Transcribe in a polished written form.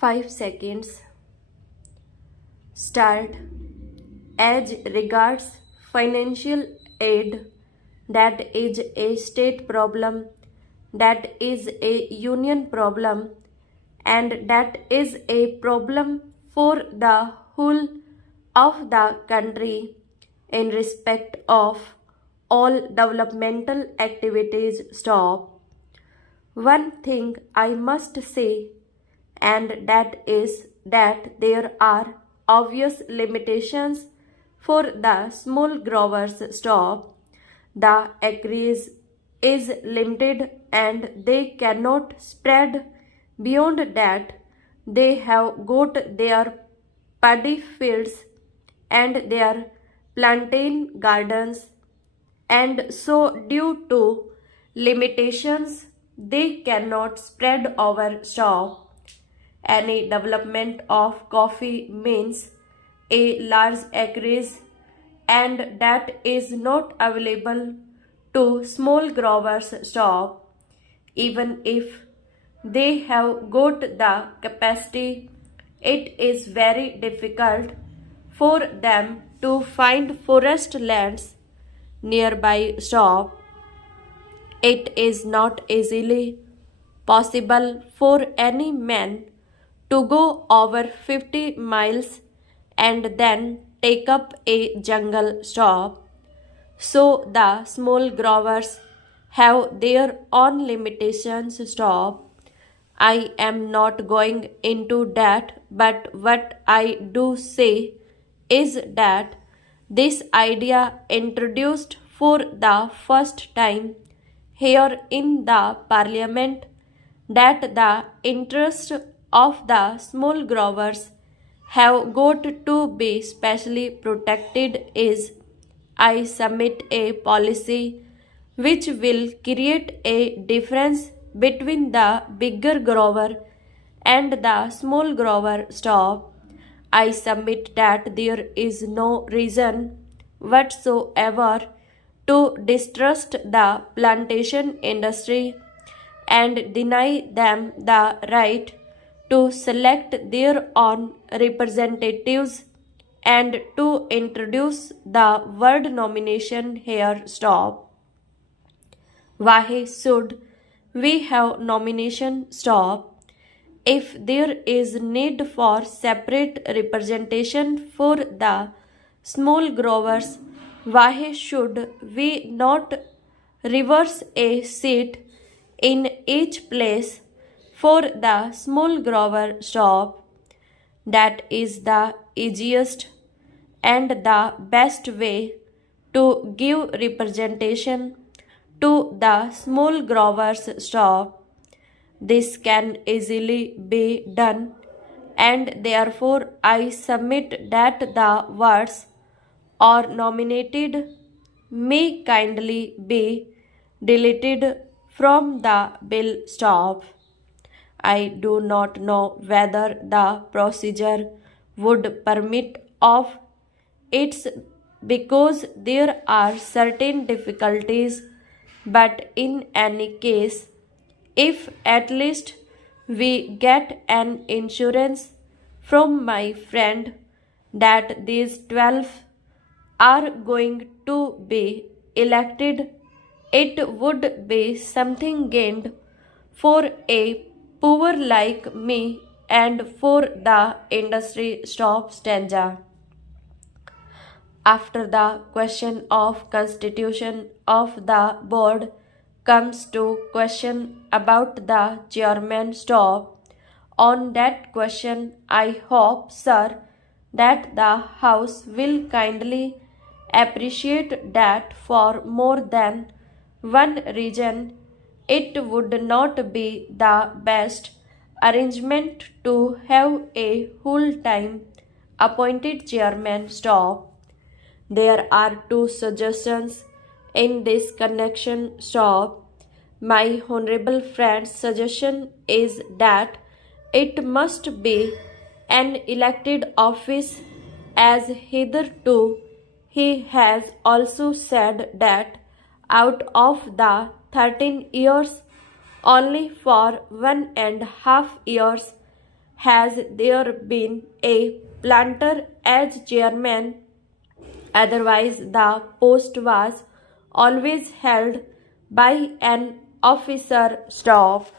5 seconds. Start. As regards financial aid, that is a state problem, that is a union problem, and that is a problem for the whole of the country in respect of all developmental activities stop. One thing I must say, and that is that there are obvious limitations for the small growers stop. The acreage is limited and they cannot spread beyond that. They have got their paddy fields and their plantain gardens, and so due to limitations they cannot spread over stop. Any development of coffee means a large acreage, and that is not available to small growers stop. Even if they have got the capacity, it is very difficult for them to find forest lands nearby stop. It is not easily possible for any man to go over 50 miles and then take up a jungle stop. So the small growers have their own limitations stop. I am not going into that, but what I do say is that this idea introduced for the first time here in the Parliament, that the interests of the small growers have got to be specially protected is, I submit, a policy which will create a difference between the bigger grower and the small grower stop. I submit that there is no reason whatsoever to distrust the plantation industry and deny them the right to select their own representatives and to introduce the word nomination here stop. Why should we have nomination stop? If there is need for separate representation for the small growers, why should we not reverse a seat in each place for the small grower stop? That is the easiest and the best way to give representation to the small growers stop. This can easily be done, and therefore I submit that the words "or nominated" may kindly be deleted from the bill stop. I do not know whether the procedure would permit of it because there are certain difficulties, but in any case, if at least we get an insurance from my friend that these 12 are going to be elected, it would be something gained for a poor like me and for the industry stop stanza. After the question of constitution of the board comes to question about the chairman stop. On that question, I hope, sir, that the House will kindly appreciate that for more than one reason it would not be the best arrangement to have a full-time appointed chairman stop. There are two suggestions in this connection stop. My honorable friend's suggestion is that it must be an elected office, as hitherto he has also said that out of the 13 years, only for 1.5 years has there been a planter as chairman, otherwise the post was always held by an officer staff.